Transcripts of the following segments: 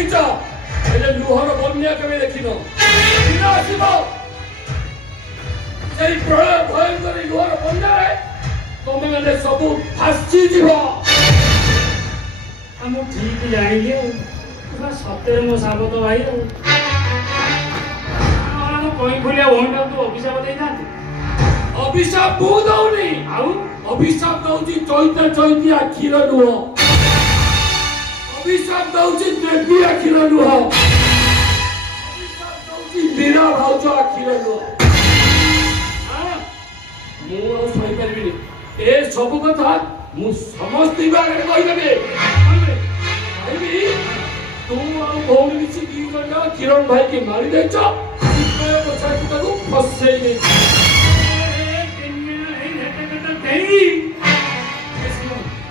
ଦେଖିଛ ହେଲେ ଲୁହର ବନ୍ୟା କେବେ ଦେଖିନ। ଦିନ ଆସିବ ସେଇ ପ୍ରଳୟ ଭୟଙ୍କରୀ ଲୁହର ବନ୍ୟାରେ ତମେ ମାନେ ସବୁ ଭାସିଯିବ। ମୁଁ ଠିକ ଜାଣିଲି ଆଉ ସତରେ ମୋ ସାବତ ଭାଇ ଆଉ କଇଁ ଫୁଲିଆ ଭଉଣୀଟାକୁ ତୁ ଅଭିଶାପ ଦେଇଥାନ୍ତି। ଅଭିଶାପ ମୁଁ ଦଉନି, ଆଉ ଅଭିଶାପ ଦଉଛି ଚୈତ୍ର ଚୈତି ଆଖିର ଲୁହ, ଅଭିଶାପ ଦଉଛି ଦେବୀ ଆଖିର ଲୁହ, ଅଭିଶାପ ଦଉଛି ବୀରା ଭାଉଜ ଆଖିର ଲୁହ। ମୁଁ ଆଉ ସହିପାରିବିନି ଏ ସବୁ କଥା। ମୁଁ ସମସ୍ତଙ୍କ ଆଗରେ କହିଦେବି କହିବି ତୁ ଆଉ ଭଉଣୀ ମିଶି ଦି ଜଣ କିରଣ ଭାଇକି ମାରି ଦେଇଛ, ତାକୁ ଫସେଇ ଦେଇଛ।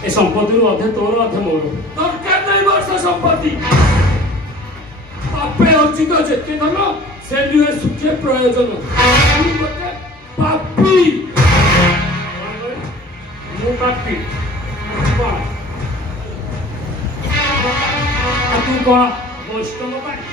ଏ ସମ୍ପତ୍ତିରୁ ଅଧେ ତୋର ଅଧେ ମୋର। ଦରକାର ନାହିଁ ବର୍ଷ ସମ୍ପତ୍ତି। ବାପେ ଅର୍ଜିତ ଯେତେ ଧନ ସେ ନୁହେଁ ସୁଖେ ପ୍ରୟୋଜନ। ତୁ ଗୋଟେ ପାପୀ। ମୁଁ ପାପୀ? ତୁ କଣ ବୈଷ୍ଣବ ପାଣି?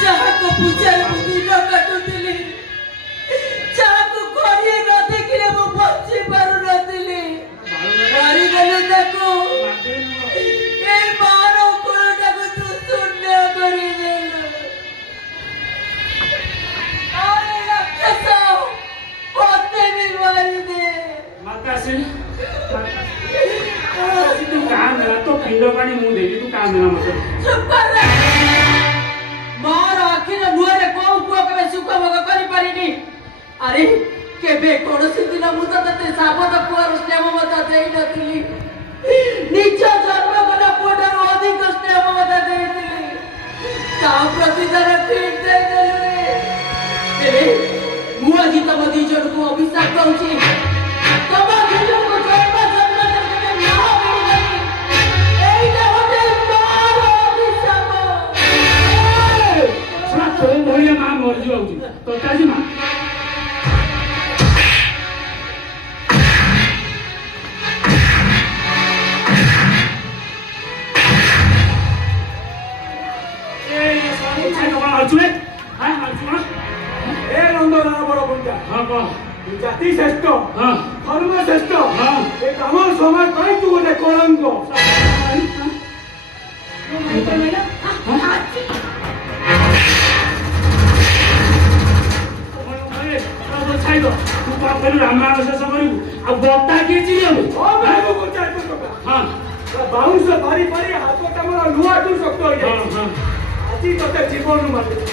ଯାହାକୁ ପୂଜାରେ ମୁଁ ଦିନ କାଟୁଥିଲି, ଯାହାକୁ ଘରେ ନ ଦେଖିଲେ ମୁଁ ବଞ୍ଚି ପାରୁନଥିଲି, ମାରିଦେଲେ ତାକୁ। ଏ ମାର କୋଳଟାକୁ ତୁ ଶୂନ୍ୟ କରିଦେଲୁ। ଆରେ ରାକ୍ଷସ, ମତେ ବି ମାରିଦେ। ତୁ କାନ୍ଦେନା, ତୋ ପିଣ୍ଡ ପାଣି ମୁଁ ଦେବି, ତୁ କାନ୍ଦେନା ମତେ। ଚୁପ କର। ମୋର ଆଖିର ଲୁହରେ କୋଉ ପୁଅ କେବେ ସୁଖ ଭୋଗ କରିପାରିନି। ଆରେ କେବେ କୌଣସି ଦିନ ମୁଁ ତ ତତେ ସାବତ ପୁଅର ସ୍ନେହ ମମତା ଦେଇନଥିଲି। ନିଜ ଜନ୍ମ କଲା ପୁଅଠାରୁ ଅଧିକ ସ୍ନେହ ମମତା ଦେଇଥିଲି। ତା ପ୍ରତି ତାର ଫିଟ୍ ଦେଇଦେଲି। ତେବେ ମୁଁ ଆଜି ତମ ଦି ଜଣକୁ ଅଭିଶାପ ଦଉଛି। ତମ ଦି ଜଣକୁ ଜନ୍ମ ଜନ୍ମ କେବେ ନ୍ୟାୟ ମିଳିବନି। ଏଇଟା ଗୋଟେ ମୋର ଅଭିଶାପ। ତୋ ଭଳିଆ ମା ମରିଯିବା ଉଚିତ। ତୋତେ ଆଜି ମା জাতি শ্রেষ্ঠ, ধর্ম শ্রেষ্ঠ, আমার সমাজ পাই তু গোটে কলঙ্ক। ରାମାୟଣ ଶେଷ କରିବୁ ଆଉ ବଟା କିଏ ଚିରିବୁ? ବାଉଁଶ ପାରି ପାରି ହାତଟା ମୋର ଲୁହା ଟୁ ଶକ୍ତ ହେଇଯାଇଛି। ଆଜି ତତେ ଜୀବନ ମାରିବି।